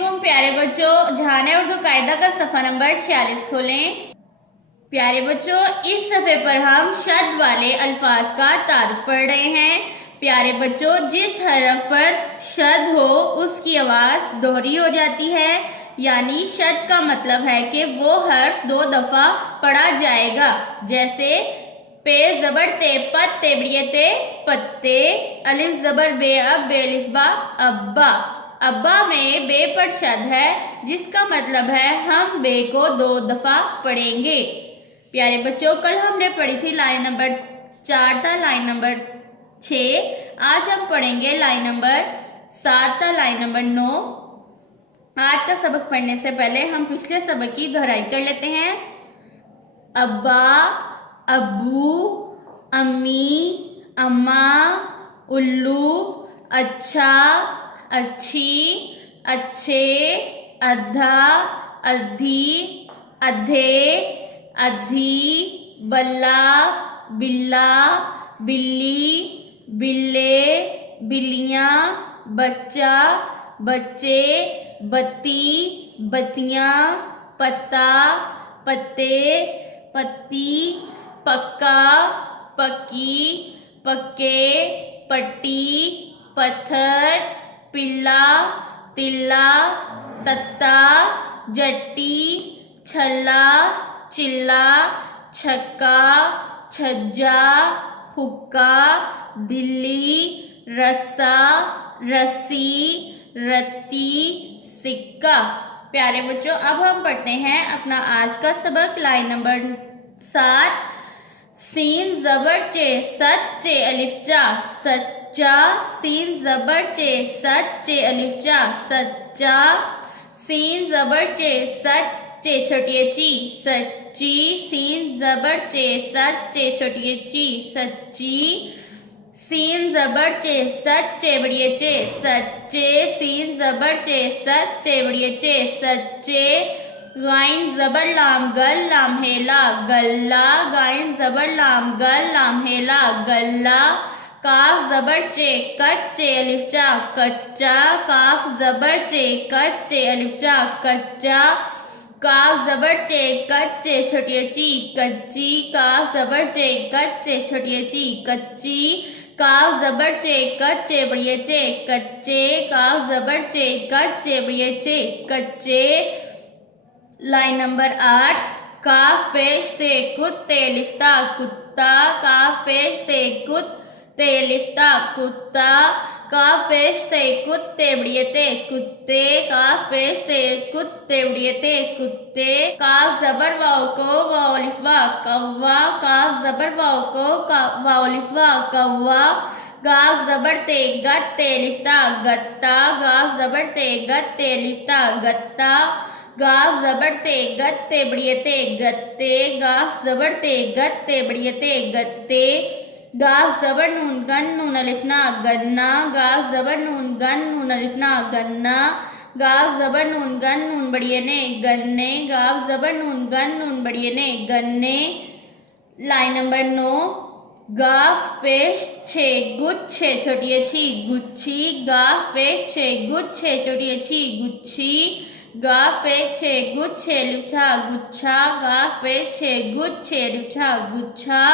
अस्सलामुअलैकुम प्यारे बच्चों, जहाने उर्दू कायदा का सफ़ा नंबर 46 खोलें। प्यारे बच्चों, इस सफ़े पर हम शद वाले अल्फाज का तारुफ पढ़ रहे हैं। प्यारे बच्चों, जिस हरफ पर शद हो उसकी आवाज़ दोहरी हो जाती है, यानी शद का मतलब है कि वो हर्फ 2 दफ़ा पढ़ा जाएगा। जैसे पे ज़बर ते, पत ते बड़िए ते, पत्ते। अलिफ ज़बर बे, अब बेलिफ बा, अब्बा। अब्बा में बे पर शद है, जिसका मतलब है हम बे को 2 दफ़ा पढ़ेंगे। प्यारे बच्चों, कल हमने पढ़ी थी लाइन नंबर 4 था लाइन नंबर 6। आज हम पढ़ेंगे लाइन नंबर 7 था लाइन नंबर 9। आज का सबक पढ़ने से पहले हम पिछले सबक की दोहराई कर लेते हैं। अब्बा, अब्बू, अम्मी, अम्मा, उल्लू, अच्छा, अच्छी, अच्छे, अद्धा, अद्धी, अद्धे, अद्धी, बल्ला, बिल्ला, बिल्ली, बिल्ले, बिल्लियाँ, बच्चा, बच्चे, बत्ती, बत्तियाँ, पत्ता, पत्ते, पत्ती, पक्का, पक्की, पक्के, पट्टी, पत्थर, पिल्ला, तिल्ला, तत्ता, जट्टी, छल्ला, चिल्ला, छक्का, छज्जा, हुक्का, दिल्ली, रस्सा, रस्सी, रत्ती, सिक्का। प्यारे बच्चों, अब हम पढ़ते हैं अपना आज का सबक लाइन नंबर 7। सीन ज़बर चे, सच्चे अलिफ चा, सच्चा। सीन ज़बर चे, सच्चे अलिफ चा, सच्चा। सीन ज़बर चे, सच्चे छोटिए ची, सच्ची। सीन ज़बर चे, सच्चे छोटिए ची, सच्ची। सीन ज़बर चे, सच्चे बड़िए चे, सच्चे। सीन ज़बर चे, सच्चे बड़िए चे, सच्चे। गाइन ज़बर लाम गल लाम हेला, गल्ला। गाइन ज़बर लाम गल लाम हेला, गल्ला। काफ ज़बर चे, कच्चे अलिफ चा, कच्चा। काफ ज़बर चे, कच्चे अलिफ चा, कच्चा। काफ ज़बर चे, कच्चे छोटिए ची, कच्ची। काफ ज़बर चे, कच्चे छोटिए ची, कच्ची। काफ ज़बर चे, कच्चे बड़िए चे, कच्चे। काफ ज़बर चे, कच्चे बड़िए चे, कच्चे। Line number 8। काफ पेश ते कुत्ते लिफ्ता, कुत्ता। काफ पेश ते कुत्ते लिफ्ता, कुत्ता। काफ पेश ते कुत्ते बड़िए ते, कुत्ते। काफ पेश ते कुत्ते बड़िए ते, कुत्ते। काफ ज़बर वाव को वाव लिफवा, कव्वा। काफ ज़बर वाव को वाव लिफवा, कव्वा। गाफ ज़बर ते गत्ते लिफ्ता, गत्ता। गाफ ज़बर ते गत्ते लिफ्ता, गत्ता। गाफ ज़बर ते गत्ते बड़िए ते, गत्ते। गाफ ज़बर ते गत्ते बड़िए ते, गत्ते। गाफ ज़बर नून गन नून अलिफना, गन्ना। गाफ ज़बर नून गन नून अलिफना, गन्ना। गाफ ज़बर नून गन नून बड़िए ने, गन्ने। गाफ ज़बर नून गन नून बड़िए ने, गन्ने। Line number 9। गाफ पेश छे गुच्छे छोटिए छी, गुच्छी। गाफ पेश छे गुच्छे छोटिए छी, गुच्छी। गाफ पेश छे गुच्छे लिच्छा, गुच्छा। गाफ पेश छे गुच्छे लिच्छा, गुच्छा।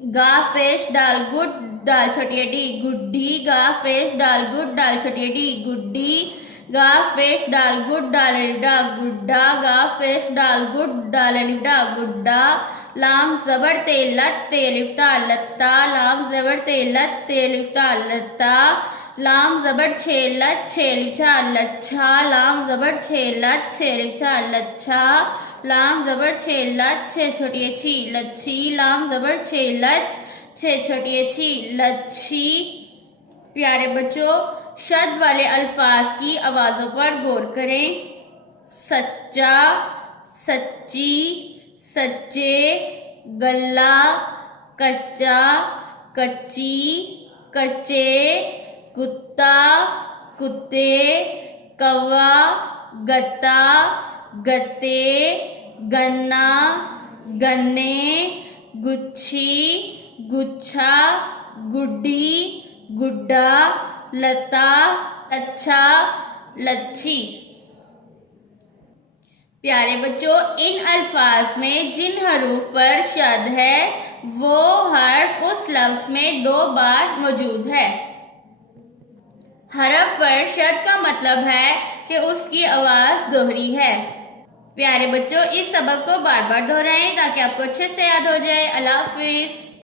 गाफ पेश डाल गुड डाल छोटिए डी, गुड्डी। गाफ पेश डाल गुड डाल छोटिए डी, गुड्डी। गाफ पेश डाल गुड डाल अलिफडा, गुड्डा। गाफ पेश डाल गुड डाल अलिफडा, गुड्डा। लाम ज़बर ते लत ते लिफ्ता, लत्ता। लाम ज़बर ते लत ते लिफ्ता, लत्ता। लाम ज़बर छे लत छे लिच्छा, लच्छा। लाम ज़बर छे लत छे लिच्छा, लच्छा। लाम ज़बर छे लत छे छोटिए छी, लच्छी। लाम ज़बर छे लच छे छोटिए छी, लच्छी। प्यारे बच्चों, शद वाले अल्फाज की आवाज़ों पर गौर करें। सच्चा, सच्ची, सच्चे, गल्ला, कच्चा, कच्ची, कच्चे, कुत्ता, कुत्ते, कौवा, गत्ता, गत्ते, गन्ना, गन्ने, गुच्छी, गुच्छा, गुड्डी, गुड्डा, लता, अच्छा, लच्छी। प्यारे बच्चों, इन अल्फाज में जिन हरूफ पर शद है वो हर्फ उस लफ्ज में 2 बार मौजूद है। हरफ पर शद का मतलब है कि उसकी आवाज दोहरी है। प्यारे बच्चों, इस सबक को बार बार दोहराएं ताकि आपको अच्छे से याद हो जाए। अल्लाह हाफिज।